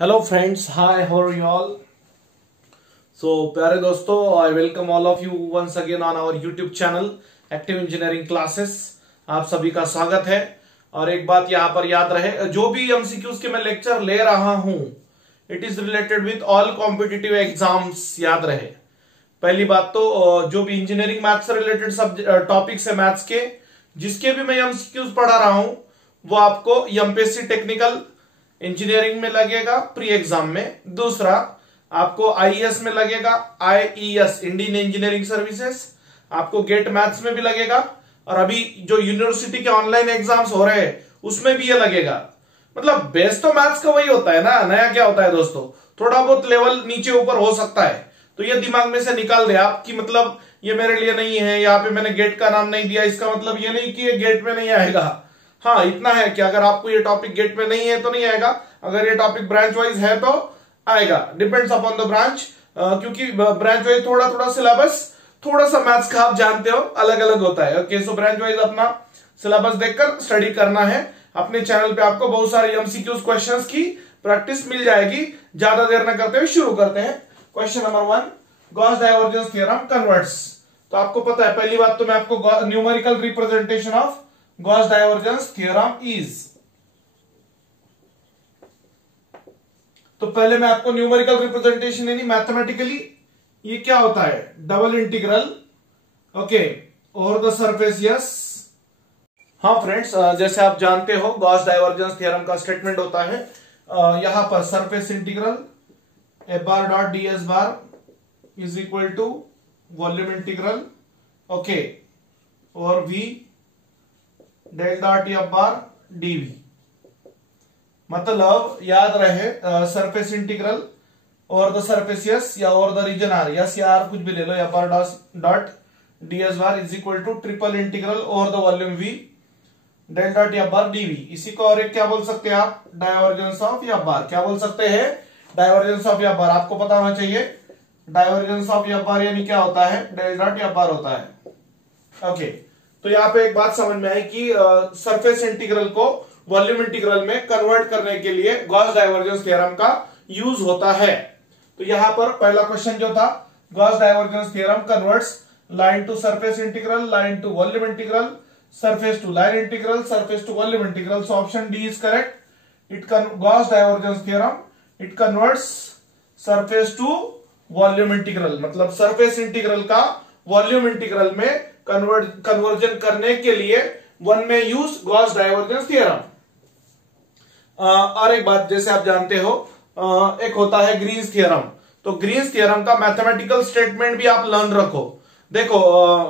Hello friends, hi, how are you all? So प्यारे दोस्तों, I welcome all of you once again on our YouTube channel Active Engineering Classes। आप सभी का स्वागत है। और एक बात यहाँ पर याद रहे, जो भी MCQs के मैं लेक्चर ले रहा हूँ, it is related with all competitive exams. याद रहे, पहली बात तो जो भी इंजीनियरिंग मैथ्स से रिलेटेड सब टॉपिक्स है मैथ्स के, जिसके भी मैं MCQs पढ़ा रहा हूँ, वो आपको एमपीएससी टेक्निकल इंजीनियरिंग में लगेगा प्री एग्जाम में। दूसरा आपको आईईएस में लगेगा, आईईएस इंडियन इंजीनियरिंग सर्विसेज, आपको गेट मैथ्स में भी लगेगा, और अभी जो यूनिवर्सिटी के ऑनलाइन एग्जाम्स हो रहे हैं उसमें भी ये लगेगा। मतलब बेस तो मैथ्स का वही होता है ना, नया क्या होता है दोस्तों, थोड़ा बहुत लेवल नीचे ऊपर हो सकता है। तो ये दिमाग में से निकाल दे आप कि मतलब ये मेरे लिए नहीं है, यहाँ पे मैंने गेट का नाम नहीं दिया, इसका मतलब ये नहीं कि ये गेट में नहीं आएगा। हाँ, इतना है कि अगर आपको ये टॉपिक गेट में नहीं है तो नहीं आएगा, अगर ये टॉपिक ब्रांच वाइज है तो आएगा, डिपेंड्स अपॉन द ब्रांच। क्योंकि ब्रांच वाइज थोड़ा थोड़ा सिलेबस, थोड़ा सा मैथ्स का आप जानते हो अलग अलग होता है। ओके, सो ब्रांच वाइज अपना सिलेबस देखकर स्टडी करना है। अपने चैनल पे आपको बहुत सारे एमसीक्यूज क्वेश्चंस की प्रैक्टिस मिल जाएगी। ज्यादा देर न करते हुए शुरू करते हैं। Question number 1, Gauss divergence theorem converts. तो आपको पता है, पहली बात तो मैं आपको numerical representation of Gauss divergence theorem is, तो पहले मैं आपको न्यूमेरिकल रिप्रेजेंटेशन यानी मैथमेटिकली ये क्या होता है, double integral okay over the surface. Yes, हाँ फ्रेंड्स, जैसे आप जानते हो गॉस डाइवर्जेंस थ्योरम का स्टेटमेंट होता है यहां पर surface integral A bar dot D S bar is equal to volume integral okay और V del dot F bar DV. मतलब याद रहे, सरफेस इंटीग्रल और द सरफेस यस या और द रीजन आर, यस या आर कुछ भी ले लो, F bar dot D S bar is equal to triple integral और the volume V del dot F bar DV. इसी को और एक क्या बोल सकते हैं आप, डाइवर्जेंस ऑफ एफ बार। क्या बोल सकते हैं, डाइवर्जेंस ऑफ एफ बार। आपको पता होना चाहिए डाइवर्जेंस ऑफ एफ बार यानी क्या होता है, डेल डॉट एफ बार होता है। ओके, तो यहाँ पे एक बात समझ में आई कि सरफेस इंटीग्रल को वॉल्यूम इंटीग्रल में कन्वर्ट करने के लिए गॉस डाइवर्जेंस थ्योरम का यूज होता है। तो यहां पर पहला क्वेश्चन जो था, Gauss divergence theorem converts line to surface integral, line to volume integral, surface to line integral, surface to volume integral. So option D is correct. Gauss divergence theorem it converts surface to volume integral, मतलब surface integral का volume integral में conversion करने के लिए one में use Gauss divergence theorem. और एक बात, जैसे आप जानते हो एक होता है ग्रीन्स थ्योरम। तो ग्रीन्स थ्योरम का मैथमेटिकल स्टेटमेंट भी आप लर्न रखो। देखो,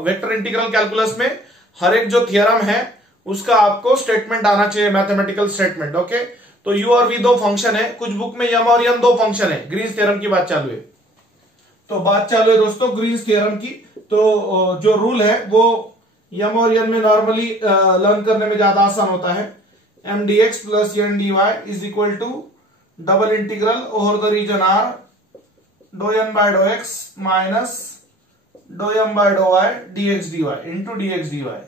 वेक्टर इंटीग्रल कैलकुलस में हर एक जो थ्योरम है उसका आपको स्टेटमेंट आना चाहिए, मैथमेटिकल स्टेटमेंट। ओके, तो यू और वी दो फंक्शन है, कुछ बुक में यम और यन दो फंक्शन है। ग्रीन्स थ्योरम की बात चालू है, तो बात चालू है दोस्तों ग्रीन्स थ्योरम की। तो जो रूल है वो यम और यन में नॉर्मली लर्न करने में ज्यादा आसान होता है। M D X plus N D Y is equal to double integral over the region R doe N by dough X minus doe M by dough Y D X D Y into D X D Y.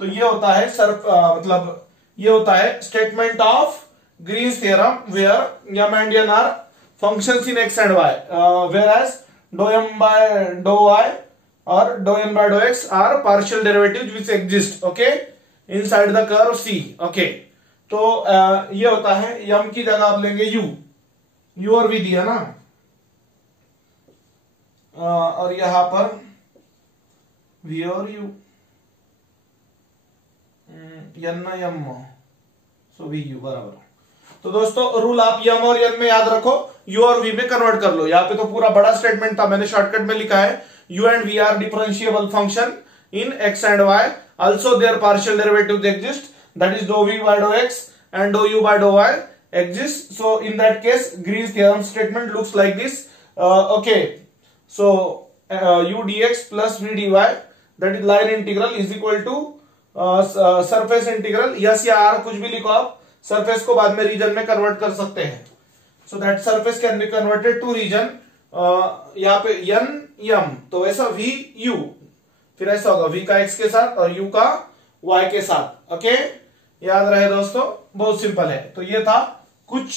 तो ये होता है मतलब ये होता है statement of Green's theorem where M and N are functions in X and Y, whereas doe M by dough Y और dough N by dough X are partial derivatives which exist okay inside the curve C. Okay, तो ये होता है, यम की जगह आप लेंगे you और वी दिया ना, और यहां पर वी और यू, यम सो वी यू बराबर। तो दोस्तों रूल आप यम और यन में याद रखो, यू और वी में कन्वर्ट कर लो। यहाँ पे तो पूरा बड़ा स्टेटमेंट था, मैंने शॉर्टकट में लिखा है U and V are differentiable function in x and y, also their partial derivatives exist, that is dou v by dou x and dou u by dou y exists. So in that case Green's theorem statement looks like this. Okay, so u dx plus v dy, that is line integral, is equal to surface integral, yes या r कुछ भी लिखो आप, surface को बाद में region में convert कर सकते हैं। So that surface can be converted to region, यहाँ पे n m, तो ऐसा v u, फिर ऐसा होगा v का x के साथ और u का y के साथ। ओके, याद रहे दोस्तों, बहुत सिंपल है। तो ये था कुछ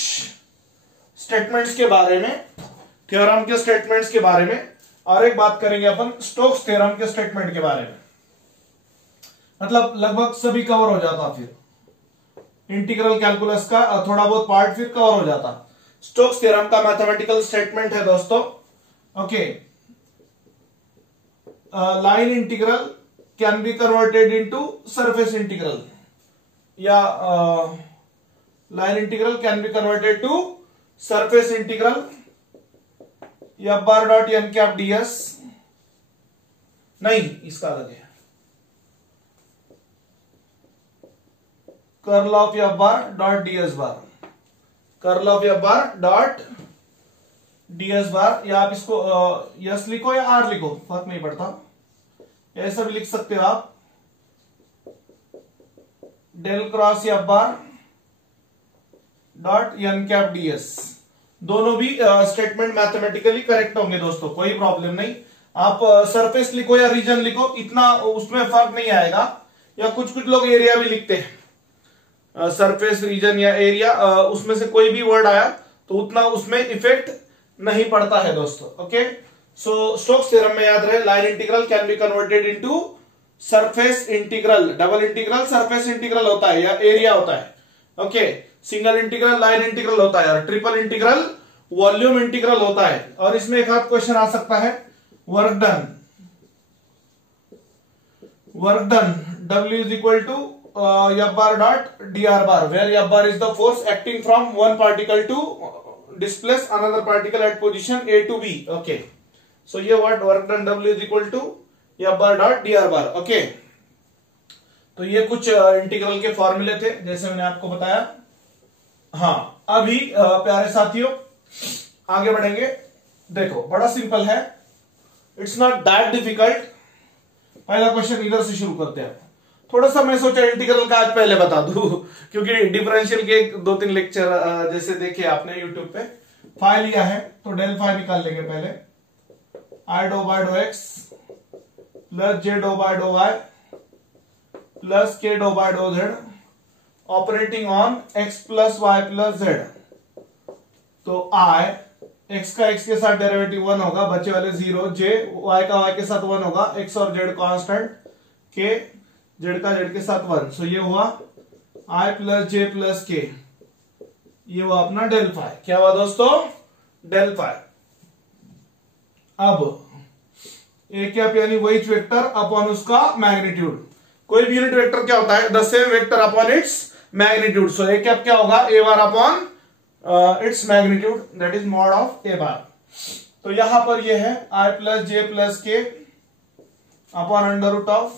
स्टेटमेंट्स के बारे में, थ्योरम के स्टेटमेंट्स के बारे में, और एक बात करेंगे अपन स्टोक्स थ्योरम के स्टेटमेंट के बारे में। मतलब लगभग सभी कवर हो जाता, फिर इंटीग्रल कैलकुलस का थोड़ा बहुत पार्ट फिर कवर हो जाता। स्टोक्स थ्योरम का मैथमेटिकल स्टेटमेंट है दोस्तों, okay, line integral can be converted into surface integral, या line integral can be converted to surface integral, या bar dot N cap DS, नहीं इसका अलग है, curl of F bar dot DS bar, curl of F bar dot DS bar, या आप इसको yes लिखो या आर लिखो, फर्क नहीं पड़ता, ऐसा भी लिख सकते हो आप, del cross F bar dot N cap DS. दोनों भी स्टेटमेंट मैथमेटिकली करेक्ट होंगे दोस्तों, कोई प्रॉब्लम नहीं। आप सरफेस लिखो या रीजन लिखो, इतना उसमें फर्क नहीं आएगा, या कुछ कुछ लोग एरिया भी लिखते हैं, सरफेस रीजन या एरिया, उसमें से कोई भी वर्ड आया तो उतना उसमें इफेक्ट नहीं पड़ता है दोस्तों, ओके। सो स्टोक्स थ्योरम में याद रहे, line integral can be converted into surface integral, double integral surface integral होता है या एरिया होता है, okay. Single integral line integral होता है, और ट्रिपल इंटीग्रल वॉल्यूम इंटीग्रल होता है। और इसमें एक आध क्वेश्चन आ सकता है, work done, work done W is equal to F bar dot D R bar, where F bar is the force acting from one particle to displace another particle at position A to B, okay. So ये word work done W is equal to F bar dot D R bar, okay. तो ये कुछ integral के फॉर्मूले थे जैसे मैंने आपको बताया। हाँ, अभी प्यारे साथियों आगे बढ़ेंगे। देखो बड़ा सिंपल है, इट्स नॉट दैट डिफिकल्ट। पहला क्वेश्चन इधर से शुरू करते हैं। थोड़ा सा मैं सोचा इंटीग्रल का आज पहले बता दूं, क्योंकि डिफरेंशियल के 2-3 लेक्चर जैसे देखे आपने यूट्यूब पे, फाई लिया है तो डेल फाई निकाल लेंगे पहले, I dow by dough X plus J dow by dough Y plus K dow by dow Z operating on x plus Y plus Z. तो आई x का x के साथ डेरिवेटिव 1 होगा, बचे वाले 0, j y का y के साथ 1 होगा, x और z कांस्टेंट, k z का z के साथ 1। सो ये हुआ i प्लस जे प्लस के, ये हुआ अपना डेल फाई। क्या हुआ दोस्तों? Del phi. अब ए कैप यानी वही वेक्टर अपॉन उसका मैग्नीट्यूड। कोई भी यूनिट वेक्टर क्या होता है? The same vector upon its magnitude. So A cap क्या होगा? A bar upon its magnitude, that is mod of A bar. तो यहां पर ये है I plus J plus K upon under root of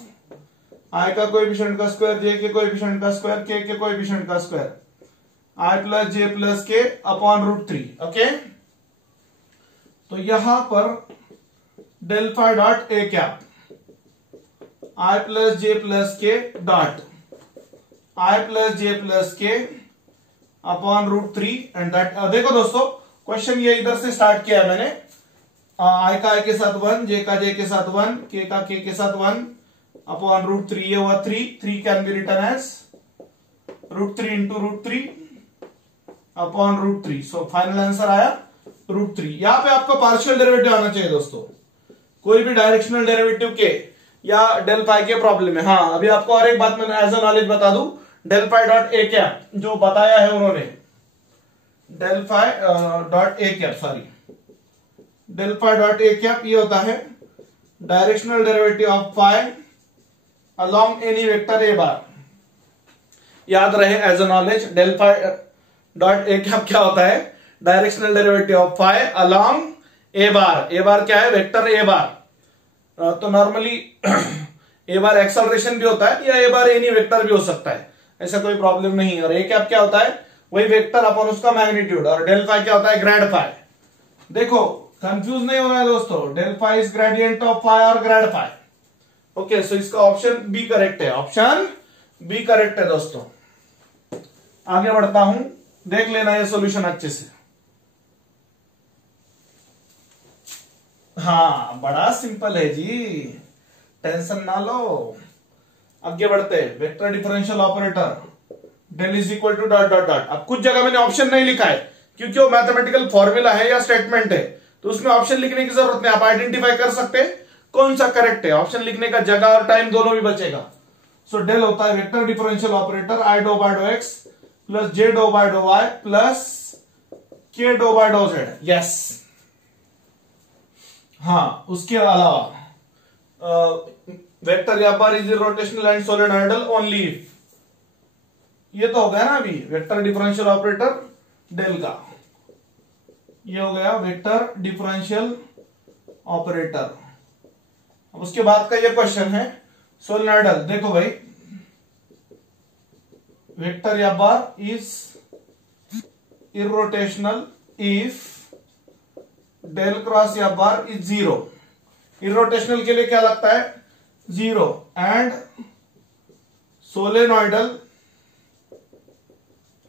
I का कोएफिशिएंट का square, जे के कोएफिशिएंट का स्क्वायर, के कोएफिशिएंट का square, I plus J plus K upon root 3, okay. तो यहां पर del phi dot A cap I plus J plus K dot I plus J plus K upon root 3 and that. देखो दोस्तों question ये इधर से start किया है मैंने, आई का आई के साथ 1, जे का जे के साथ 1, के का के के साथ 1 अपॉन रूट 3, ये हुआ 3 can be written as root 3 into root 3 upon root 3। So final answer आया रूट 3। यहां पे आपको पार्शियल डेरिवेटिव आना चाहिए दोस्तों, कोई भी डायरेक्शनल डेरिवेटिव के या डेल फाई के प्रॉब्लम है। हाँ, अभी आपको और एक बात मैं एज अ नॉलेज बता दूं, del phi dot A cap जो बताया है उन्होंने, del phi dot A cap, sorry, del phi dot A cap ये होता है directional derivative of phi along any vector A bar. याद रहे as a knowledge, del phi dot A cap क्या होता है? Directional derivative of phi along A bar. A bar क्या है? Vector A bar. तो नॉर्मली ए बार एक्सेलरेशन भी होता है या ए बार एनी वेक्टर भी हो सकता है, ऐसा कोई प्रॉब्लम नहीं है। और ए कैप क्या होता है? वही वेक्टर अपॉन उसका मैग्नीट्यूड। और डेल फाई क्या होता है? Grade phi. देखो कंफ्यूज नहीं होना है दोस्तों, del phi is gradient of phi और ग्रेड फाई, ओके। सो इसका ऑप्शन बी करेक्ट है, ऑप्शन बी करेक्ट है दोस्तों। आगे बढ़ता हूं, देख लेना ये सॉल्यूशन अच्छे से। हाँ, बड़ा सिंपल है जी, टेंशन ना लो। आगे बढ़ते हैं, vector differential operator del is equal to dot dot dot. अब कुछ जगह मैंने ऑप्शन नहीं लिखा है क्योंकि वो मैथमेटिकल फॉर्मूला है या स्टेटमेंट है, तो उसमें ऑप्शन लिखने की जरूरत नहीं, आप आइडेंटिफाई कर सकते हैं कौन सा करेक्ट है। ऑप्शन लिखने का जगह और टाइम दोनों भी बचेगा। सो डेल होता है vector differential operator I dow by dough X plus J dow by dough Y plus K dow by dow Z. Yes, हाँ, उसके अलावा वेक्टर या bar is rotational and solenoidal only if, ये तो हो गया ना अभी वेक्टर डिफरेंशियल ऑपरेटर डेल का, ये हो गया वेक्टर डिफरेंशियल ऑपरेटर। अब उसके बाद का ये क्वेश्चन है सोलेनॉइडल। देखो भाई, वेक्टर या bar is irrotational if del cross या बार इज जीरो। इरोटेशनल के लिए क्या लगता है? जीरो। एंड सोलेनॉइडल,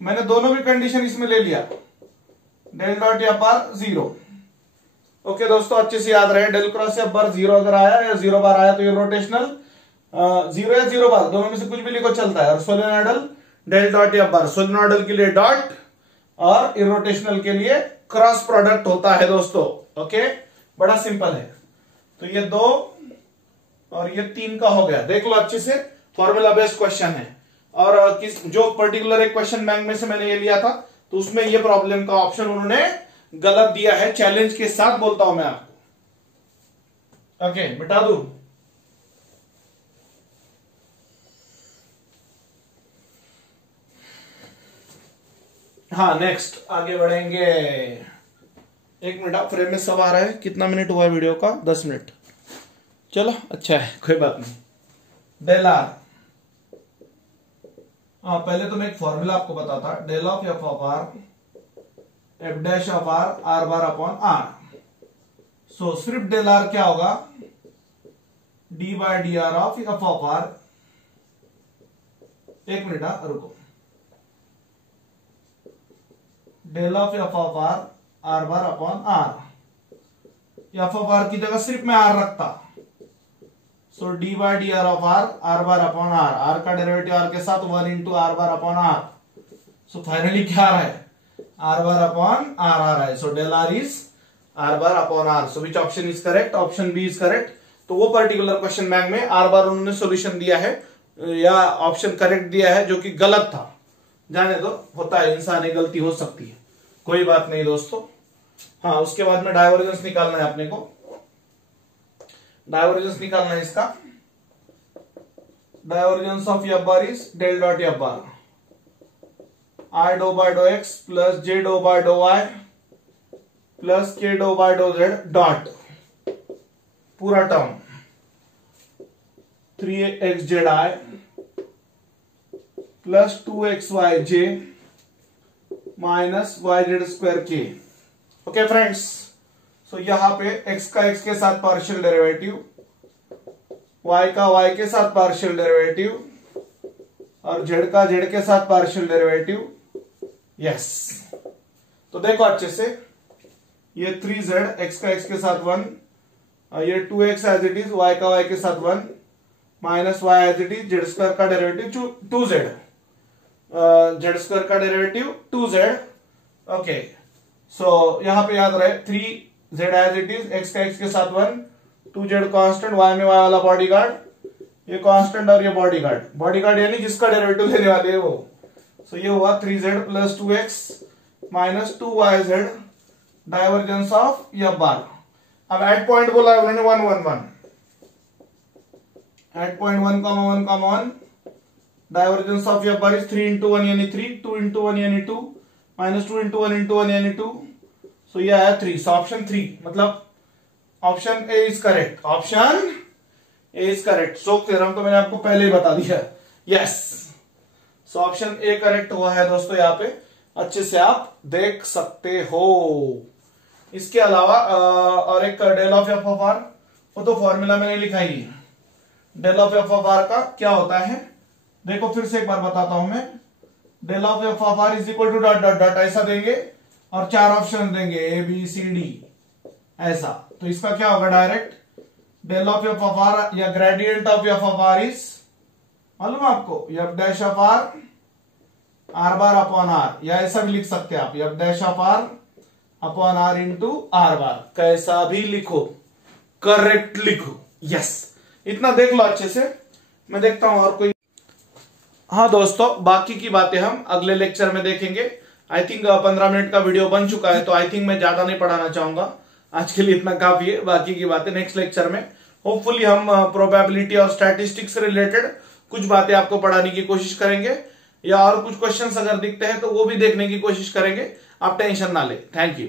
मैंने दोनों भी कंडीशन इसमें ले लिया, डेल डॉट या बार जीरो। ओके दोस्तों, अच्छे से याद रहे, डेल क्रॉस या बार जीरो अगर आया या जीरो बार आया तो इरोटेशनल, जीरो या जीरो बार दोनों में से कुछ भी लिखो चलता है। और सोलेनॉइडल डेल डॉट या बार, सोलेनॉइडल के लिए डॉट और इरोटेशनल के लिए क्रॉस प्रोडक्ट होता है दोस्तों। ओके, बड़ा सिंपल है। तो ये 2 और ये 3 का हो गया। देख लो अच्छे से, फॉर्मूला बेस्ड क्वेश्चन है। और किस जो पर्टिकुलर एक क्वेश्चन बैंक में से मैंने ये लिया था, तो उसमें ये प्रॉब्लम का ऑप्शन उन्होंने गलत दिया है। चैलेंज के साथ बोलता हूं मैं आपको। ओके, मिटा दूं। हाँ, नेक्स्ट आगे बढ़ेंगे। 1 मिनट, आप फ्रेम में सब आ रहा है। कितना मिनट हुआ है वीडियो का? 10 मिनट। चलो अच्छा है, कोई बात नहीं। डेल आर, हाँ पहले तो मैं एक फॉर्मूला आपको बताता, del of F of R F dash of R R bar upon R. So सिर्फ डेल आर क्या होगा? D by D R of F of R. 1 minute, रुको। Del of F of R R bar upon R. F of R की जगह सिर्फ मैं R रखता, so D by D R of R bar upon R. R का derivative R के साथ 1 into R bar upon R. So finally क्या आ रहा है? आर बार अपॉन आर आ रहा है। So del R is R bar upon R. So which option is correct? Option B is correct. तो वो पर्टिकुलर क्वेश्चन बैंक में आर बार उन्होंने सोल्यूशन दिया है या ऑप्शन करेक्ट दिया है, जो कि गलत था। जाने दो, होता है, इंसान गलती हो सकती है, कोई बात नहीं दोस्तों। हाँ, उसके बाद में डाइवर्जेंस निकालना है अपने को। डाइवर्जेंस निकालना है इसका। Divergence of F bar is del dot F bar I dow by dough X plus J dow by dough Y plus K dow by dow Z dot पूरा term 3xzi plus 2xyj minus yz square के। Okay friends, so यहां पे x का x के साथ partial derivative, y का y के साथ पार्शियल डेरिवेटिव और z का z के साथ पार्शियल डेरिवेटिव। यस, तो देखो अच्छे से, ये 3z x का x के साथ 1, ये 2x as it is, y का y के साथ 1 minus y as it is, z square का डेरिवेटिव 2z, z स्क्वायर का डेरिवेटिव 2z। ओके, सो यहां पे याद रहे 3z as it is, x का x के साथ 1, 2z कांस्टेंट, y में y वाला बॉडीगार्ड, ये कांस्टेंट और ये बॉडीगार्ड। बॉडीगार्ड यानी जिसका डेरिवेटिव लेने वाले हैं वो। सो ये हुआ 3z plus 2x minus 2yz divergence of F bar. अब एट पॉइंट बोला है उन्होंने 1 1 1, at point 1 1 1, divergence of F bar is 3 into 1 यानी 3, 2 इंटू 1 यानी 2, माइनस 2 इंटू 1 इंटू 1 यानी 2। सो ये आया 3। सो ऑप्शन 3 मतलब option A is correct. Option A is correct. Stokes theorem तो मैंने आपको पहले ही बता दिया। Yes, so option A correct हुआ है दोस्तों, यहाँ पे अच्छे से आप देख सकते हो। इसके अलावा और एक del of F of R, वो तो फॉर्मूला मैंने लिखा ही है। Del of F of R का क्या होता है, देखो फिर से एक बार बताता हूं मैं। Del of F of R is equal to dot dot dot ऐसा देंगे और 4 ऑप्शन देंगे ए बी सी डी ऐसा। तो इसका क्या होगा? Direct del of F of R या gradient of F of R is, मालूम आपको, F dash of R R bar upon R, या ऐसा भी लिख सकते हैं आप, F dash of R upon R into R bar, कैसा भी लिखो, करेक्ट लिखो। यस, इतना देख लो अच्छे से, मैं देखता हूं और कोई। हाँ दोस्तों, बाकी की बातें हम अगले लेक्चर में देखेंगे। आई थिंक 15 मिनट का वीडियो बन चुका है, तो आई थिंक मैं ज्यादा नहीं पढ़ाना चाहूंगा, आज के लिए इतना काफी है। बाकी की बातें नेक्स्ट लेक्चर में होपफुली हम प्रोबेबिलिटी और स्टैटिस्टिक्स से रिलेटेड कुछ बातें आपको पढ़ाने की कोशिश करेंगे, या और कुछ क्वेश्चंस अगर दिखते हैं तो वो भी देखने की कोशिश करेंगे। आप टेंशन ना ले। Thank you.